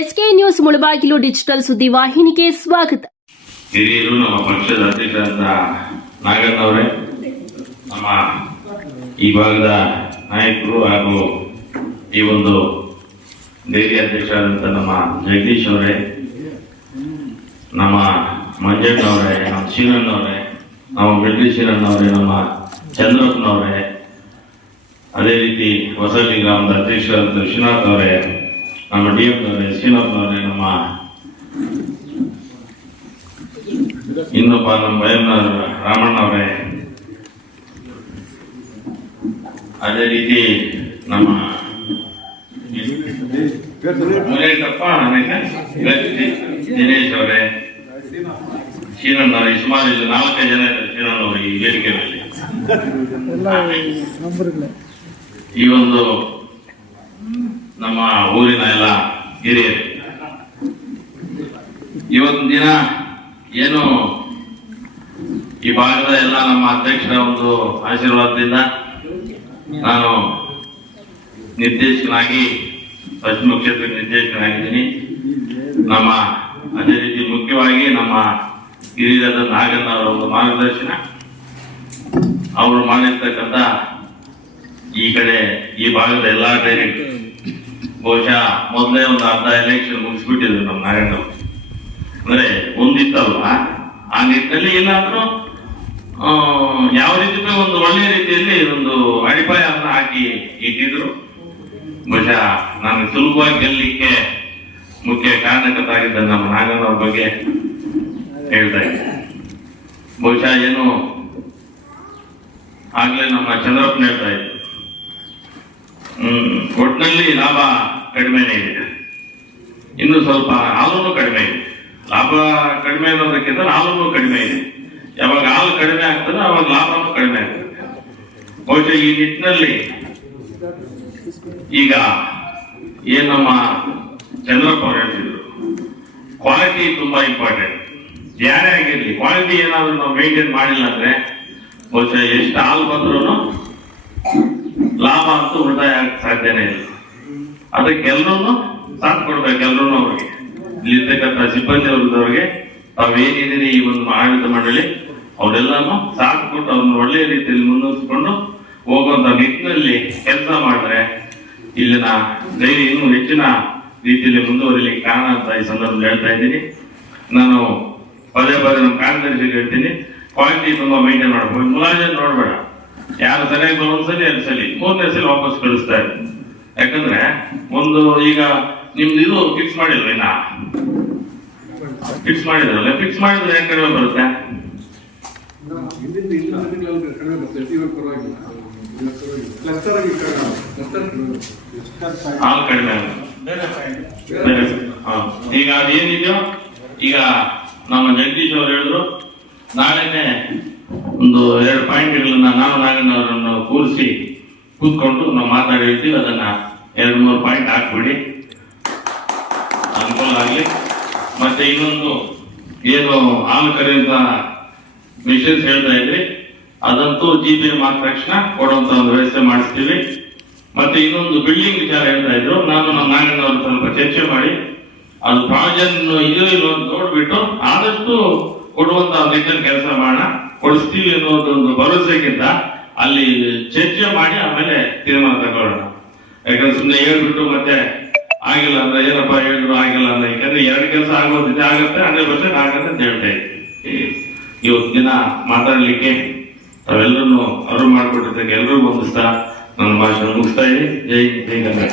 SK news Mulbagal digital ಸುದ್ದಿ ವಾಹಿನಿಗೆ ಸ್ವಾಗತ. ಹಿರಿಯರು, ನಮ್ಮ ಪಕ್ಷದ ಅಧ್ಯಕ್ಷರಾದ ನಾಗಣ್ಣವರೇ ನಮ್ಮ ಈ ಭಾಗದ ನಾಯಕರು ಹಾಗೂ ಈ ಒಂದು ಡೈರಿ ಅಧ್ಯಕ್ಷರಾದಂಥ ನಮ್ಮ ಜಗದೀಶ್ ಅವರೇ, ನಮ್ಮ ಮಂಜಣ್ಣವರೇ ನಮ್ಮ ಶ್ರೀರಣ್ಣವರೇ ನಮ್ಮ ಮಿಲ್ಟ್ರಿ ಅವರೇ, ನಮ್ಮ ಚಂದ್ರಪ್ಪನವರೇ, ಅದೇ ರೀತಿ ಹೊಸಳ್ಳಿ ಗ್ರಾಮದ ಅಧ್ಯಕ್ಷರಾದಂಥ ವಿಶ್ವನಾಥ್ ಅವರೇ ನಮ್ಮ ಡಿ ಎಫ್ನವರೇ ಶ್ರೀನಾಥ್ನವರೇ ನಮ್ಮ ಇನ್ನೊಬ್ಬ ನಮ್ಮ ಭಯಂಕರ ರಾಮಣ್ಣವರೇ ಅದೇ ರೀತಿ ನಮ್ಮ ಮುರೇಶಪ್ಪ ದಿನೇಶ್ ಅವರೇ ಅವರೇ ಸುಮಾರು ನಾಲ್ಕೈದು ಜನ ಈ ವೇದಿಕೆ ಮೇಲೆ ಈ ಒಂದು ನಮ್ಮ ಊರಿನ ಎಲ್ಲ ಹಿರಿಯರು. ಇವತ್ತಿನ ದಿನ ಏನು ಈ ಭಾಗದ ಎಲ್ಲ ನಮ್ಮ ಅಧ್ಯಕ್ಷರ ಒಂದು ಆಶೀರ್ವಾದದಿಂದ ನಾನು ನಿರ್ದೇಶಕನಾಗಿ, ಪಶ್ಚಿಮ ಕ್ಷೇತ್ರಕ್ಕೆ ನಿರ್ದೇಶಕನಾಗಿದ್ದೀನಿ. ನಮ್ಮ ಅದೇ ರೀತಿ ಮುಖ್ಯವಾಗಿ ನಮ್ಮ ಹಿರಿಯರಾದ ನಾಗಣ್ಣ ಅವರ ಒಂದು ಮಾರ್ಗದರ್ಶನ. ಅವರು ಮಾಡಿರ್ತಕ್ಕಂಥ ಈ ಕಡೆ, ಈ ಭಾಗದ ಎಲ್ಲಾ ಡೈರೆಕ್ಟ್ ಬಹುಶಃ ಮೊದಲೇ ಒಂದು ಅರ್ಧ ಎಲೆಕ್ಷನ್ ಮುಗಿಸ್ಬಿಟ್ಟಿದ್ರು ನಮ್ಮ ನಾರಾಯಣ. ಅಂದ್ರೆ ಒಂದಿತ್ತಲ್ವ? ಆ ನಿಟ್ಟಿನಲ್ಲಿ ಏನಾದ್ರೂ ಯಾವ ರೀತಿ ಒಂದು ಒಳ್ಳೆಯ ರೀತಿಯಲ್ಲಿ ಒಂದು ಅಡಿಪಾಯವನ್ನು ಹಾಕಿ ಇಟ್ಟಿದ್ರು. ಬಹುಶಃ ನಾನು ಸುಲಭವಾಗಿ ಗೆಲ್ಲಲಿಕ್ಕೆ ಮುಖ್ಯ ಕಾರಣಕರ್ತಾಗಿದ್ದ ನಮ್ಮ ನಾಗಣ್ಣವ್ರ ಬಗ್ಗೆ ಹೇಳ್ತಾ ಇದ್ದೆ. ಬಹುಶಃ ಏನು ಆಗ್ಲೇ ನಮ್ಮ ಚಂದ್ರಪ್ಪನ ಹೇಳ್ತಾ ಇದ್ರು. ಹ್ಮ್ ಒಟ್ಟಿನಲ್ಲಿ ಲಾಭ ಕಡಿಮೆನೇ ಇದೆ. ಇನ್ನು ಸ್ವಲ್ಪ ಹಾಲೂ ಕಡಿಮೆ ಇದೆ. ಲಾಭ ಕಡಿಮೆ ಇರೋದಕ್ಕಿಂತ ಹಾಲೂ ಕಡಿಮೆ ಇದೆ. ಯಾವಾಗ ಹಾಲು ಕಡಿಮೆ ಆಗ್ತದೆ ಅವಾಗ ಲಾಭನೂ ಕಡಿಮೆ ಆಗ್ತದೆ. ಬಹುಶಃ ಈ ನಿಟ್ಟಿನಲ್ಲಿ ಈಗ ಏನ್ ನಮ್ಮ ಚಂದ್ರಪ್ಪ ಅವರು ಹೇಳ್ತಿದ್ರು ಕ್ವಾಲಿಟಿ ತುಂಬಾ ಇಂಪಾರ್ಟೆಂಟ್ ಯಾರೇ ಆಗಿರ್ಲಿ ಕ್ವಾಲಿಟಿ ಏನಾದರೂ ನಾವು ಮೇಂಟೈನ್ ಮಾಡಿಲ್ಲ ಅಂದ್ರೆ ಬಹುಶಃ ಎಷ್ಟು ಹಾಲು ಬಂದ್ರೂ ಲಾಭ ಅಂತೂ ಉಳಿತಾಯ ಸಾಧ್ಯನೇ ಇಲ್ಲ. ಅದಕ್ಕೆ ಎಲ್ರೂ ಸಾಥ್ ಕೊಡ್ಬೇಕು ಎಲ್ಲರೂ ಅವ್ರಿಗೆ. ಇಲ್ಲಿರ್ತಕ್ಕಂಥ ಸಿಬ್ಬಂದಿ ವರ್ಗದವ್ರಿಗೆ ತಾವೇನಿದ್ದೀರಿ ಈ ಒಂದು ಆಡಳಿತ ಮಂಡಳಿ, ಅವರೆಲ್ಲಾನು ಸಾಥ್ ಕೊಟ್ಟು ಅವ್ರನ್ನ ಒಳ್ಳೆಯ ರೀತಿಯಲ್ಲಿ ಮುನ್ನಡೆಸ್ಕೊಂಡು ಹೋಗುವಂತ ನಿಟ್ಟಿನಲ್ಲಿ ಕೆಲಸ ಮಾಡಿದ್ರೆ ಇಲ್ಲಿನ ಧೈರ್ಯ ಇನ್ನೂ ಹೆಚ್ಚಿನ ರೀತಿಯಲ್ಲಿ ಮುಂದುವರಿಲಿಕ್ಕೆ ಕಾರಣ ಅಂತ ಈ ಸಂದರ್ಭದಲ್ಲಿ ಹೇಳ್ತಾ ಇದ್ದೀನಿ. ನಾನು ಪದೇ ಪದೇ ನಮ್ಮ ಕಾರ್ಯದರ್ಶಿಗೆ ಹೇಳ್ತೀನಿ ಕ್ವಾಲಿಟಿ ತುಂಬಾ ಮೇಂಟೈನ್ ಮಾಡಬೇಕು. ಮುಲಾಜನ್ ನೋಡ್ಬೇಡ. ಯಾರು ಸರಿಯಾಗಿ ಒಂದ್ಸಲಿ ಎರಡು ಸಲ ಮೂರನೇ ಸಲ ವಾಪಸ್ ಕಳಿಸ್ತಾ ಇದ್ದಾರೆ. ಯಾಕಂದ್ರೆ ಒಂದು ಈಗ ನಿಮ್ದು ಇದು ಫಿಕ್ಸ್ ಮಾಡಿದ್ರು ಇನ್ನ? ಫಿಕ್ಸ್ ಮಾಡಿದ್ರಲ್ಲ ಫಿಕ್ಸ್ ಮಾಡಿದ್ರೆ ಹೆಂಗ್ ಕಡಿಮೆ ಬರುತ್ತೆ? ಕಡಿಮೆ. ಈಗ ಅದೇನಿದೆಯೋ ಈಗ ನಮ್ಮ ಜಗದೀಶ್ ಅವರು ಹೇಳಿದ್ರು, ನಾಳೆನೆ ಒಂದು ಎರಡು ಪಾಯಿಂಟ್ಗಳನ್ನ ನಾನು ನಾಗಣ್ಣವರನ್ನು ಕೂರಿಸಿ ಕೂತ್ಕೊಂಡು ನಾವು ಮಾತಾಡಿರ್ತೀವಿ ಅದನ್ನ ಎರಡು ಮೂರು ಪಾಯಿಂಟ್ ಹಾಕ್ಬಿಡಿ. ಅನುಕೂಲ ಆಗಲಿ. ಮತ್ತೆ ಇನ್ನೊಂದು, ಏನು ಹಾಲು ಕರೆಯುವಂತ ಮಿಷನ್ಸ್ ಹೇಳ್ತಾ ಇದ್ರಿ, ಅದಂತೂ ಜಿ ಪಿ ಎಂ ತಕ್ಷಣ ಕೊಡುವಂತ ಒಂದು ವ್ಯವಸ್ಥೆ ಮಾಡಿಸ್ತೀವಿ. ಮತ್ತೆ ಇನ್ನೊಂದು ಬಿಲ್ಡಿಂಗ್ ವಿಚಾರ ಹೇಳ್ತಾ ಇದ್ರು, ನಾನು ನಮ್ಮ ನಾಗಣ್ಣವರು ಸ್ವಲ್ಪ ಚರ್ಚೆ ಮಾಡಿ, ಅದು ಪ್ರಾಜೆಕ್ಟ್ ಇದೆಯೋ ಇಲ್ಲೋ ಅಂತ ನೋಡ್ಬಿಟ್ಟು ಆದಷ್ಟು ಕೊಡುವಂತ ನಿಟ್ಟಿನಲ್ಲಿ ಕೆಲಸ ಮಾಡೋಣ, ಕೊಡಿಸ್ತೀವಿ ಅನ್ನೋದೊಂದು ಭರವಸೆಗಿಂತ ಅಲ್ಲಿ ಚರ್ಚೆ ಮಾಡಿ ಆಮೇಲೆ ತೀರ್ಮಾನ ತಗೊಳ್ಳೋಣ. ಯಾಕಂದ್ರೆ ಸುಮ್ಮನೆ ಹೇಳ್ಬಿಟ್ಟು ಮತ್ತೆ ಆಗಿಲ್ಲ ಅಂದ್ರೆ ಏನಪ್ಪಾ ಹೇಳಿದ್ರು ಆಗಿಲ್ಲ ಅಂದ್ರೆ ಯಾಕಂದ್ರೆ ಎರಡು ಕೆಲಸ ಆಗೋದಿದೆ, ಆಗತ್ತೆ, ಹಂಡ್ರೆಡ್ ಪರ್ಸೆಂಟ್ ಆಗತ್ತೆ ಅಂತ ಹೇಳ್ತಾ ಇದ್ದೀನಿ ಇವತ್ತು ದಿನ ಮಾತಾಡಲಿಕ್ಕೆ ತಾವೆಲ್ಲರೂ ಅರು ಮಾಡ್ಕೊಟ್ಟಿದ್ದಕ್ಕೆ ಎಲ್ಲರೂ ಬಂದಿಸ್ತಾ ನನ್ನ ಭಾಷೆ ಮುಗಿಸ್ತಾ ಇದ್ದೀನಿ. ಜೈ ಜೈ ಗಂಗಾ